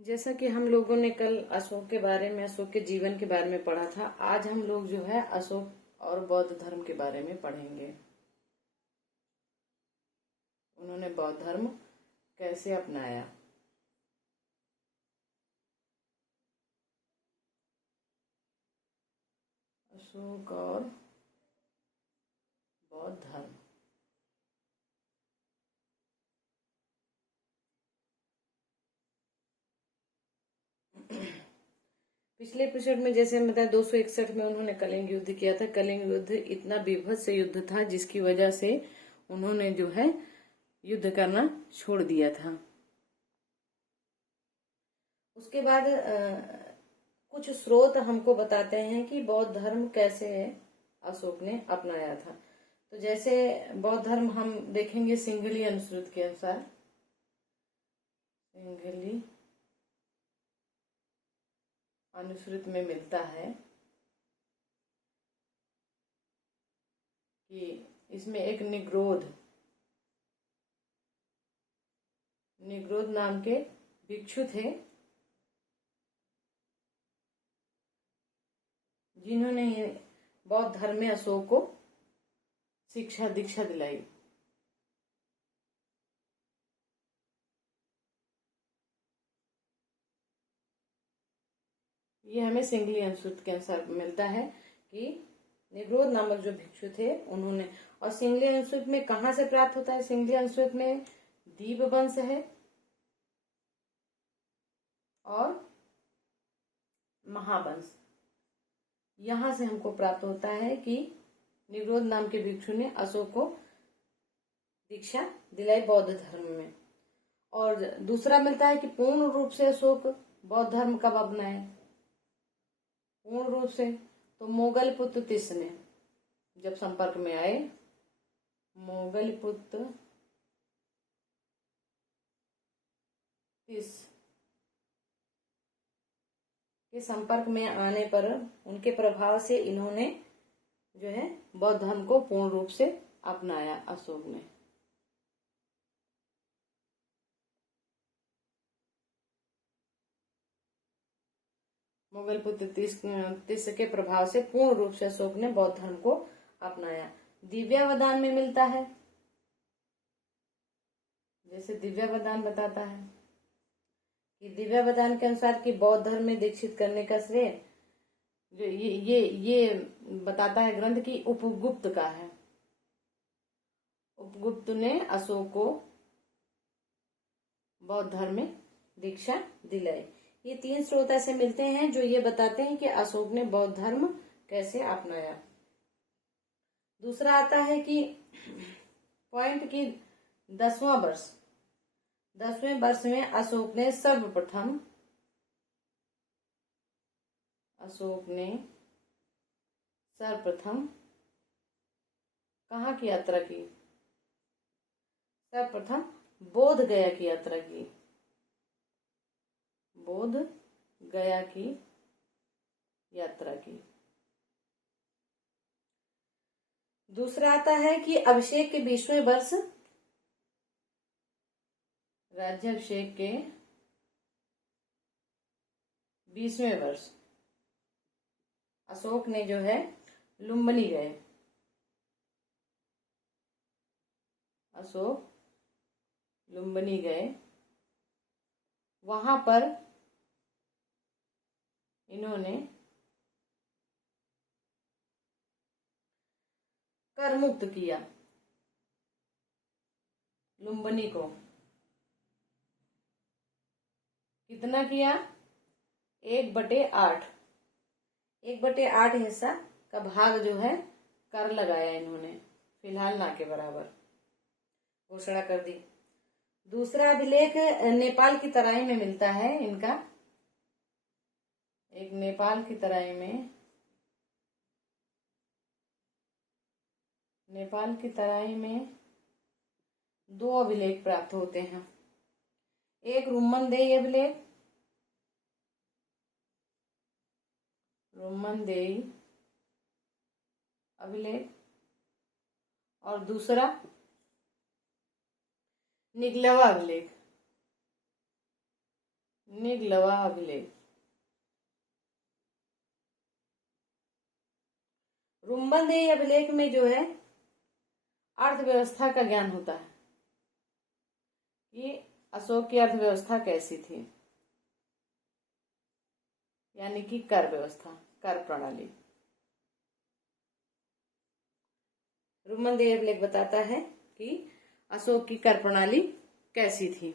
जैसा कि हम लोगों ने कल अशोक के बारे में, अशोक के जीवन के बारे में पढ़ा था, आज हम लोग जो है अशोक और बौद्ध धर्म के बारे में पढ़ेंगे। उन्होंने बौद्ध धर्म कैसे अपनाया। अशोक और बौद्ध धर्म। पिछले एपिसोड में जैसे हम बताया 261 में उन्होंने कलिंग युद्ध किया था। कलिंग युद्ध इतना बीभत्स युद्ध था जिसकी वजह से उन्होंने जो है युद्ध करना छोड़ दिया था। उसके बाद कुछ स्रोत हमको बताते हैं कि बौद्ध धर्म कैसे अशोक ने अपनाया था। तो जैसे बौद्ध धर्म हम देखेंगे सिंघली अनुश्रुत के अनुसार, सिंघली अनुश्रुत में मिलता है कि इसमें एक निग्रोध नाम के भिक्षु थे जिन्होंने बौद्ध धर्म में अशोक को शिक्षा दीक्षा दिलाई। ये हमें सिंघली अनुश्रुत के अनुसार मिलता है कि निग्रोध नामक जो भिक्षु थे उन्होंने, और सिंघली अनुश्रुत में कहाँ से प्राप्त होता है? सिंघली अनुश्रुत में दीप वंश है और महावंश, यहां से हमको प्राप्त होता है कि निग्रोध नाम के भिक्षु ने अशोक को दीक्षा दिलाई बौद्ध धर्म में। और दूसरा मिलता है कि पूर्ण रूप से अशोक बौद्ध धर्म कब अपनाए? पूर्ण रूप से तो मोगल पुत्र तिस ने जब संपर्क में आए, मोगल पुत्र तिस के संपर्क में आने पर उनके प्रभाव से इन्होंने जो है बौद्ध धर्म को पूर्ण रूप से अपनाया अशोक ने। मुगल पुत्र तिस के प्रभाव से पूर्ण रूप से अशोक ने बौद्ध धर्म को अपनाया। दिव्यावदान में मिलता है, जैसे दिव्यावदान बताता है कि दिव्यावदान के अनुसार कि बौद्ध धर्म में दीक्षित करने का श्रेय जो ये बताता है ग्रंथ की उपगुप्त का है। उपगुप्त ने अशोक को बौद्ध धर्म में दीक्षा दिलाई। ये 3 स्रोत ऐसे मिलते हैं जो ये बताते हैं कि अशोक ने बौद्ध धर्म कैसे अपनाया। दूसरा आता है कि पॉइंट की 10वां वर्ष, 10वें वर्ष में अशोक ने सर्वप्रथम कहाँ की यात्रा की? सर्वप्रथम बोध गया की यात्रा की। बोध गया की यात्रा की। दूसरा आता है कि अभिषेक के 20वें वर्ष, राज्याभिषेक के 20वें वर्ष अशोक ने जो है लुम्बिनी गए। अशोक लुम्बिनी गए, वहां पर इन्होंने कर मुक्त किया लुम्बिनी को। कितना किया? 1/8 हिस्सा का भाग जो है कर लगाया इन्होंने, फिलहाल ना के बराबर घोषणा कर दी। दूसरा अभिलेख नेपाल की तराई में मिलता है इनका। एक नेपाल की तराई में, नेपाल की तराई में 2 अभिलेख प्राप्त होते हैं। एक रुम्मनदेही अभिलेख, रुम्मनदेही अभिलेख, और दूसरा निगलवा अभिलेख। निगलवा अभिलेख। रुम्बनदेही अभिलेख में जो है अर्थव्यवस्था का ज्ञान होता है कि अशोक की अर्थव्यवस्था कैसी थी, यानी कि कर व्यवस्था, कर प्रणाली। रुम्बनदेही अभिलेख बताता है कि अशोक की कर प्रणाली कैसी थी।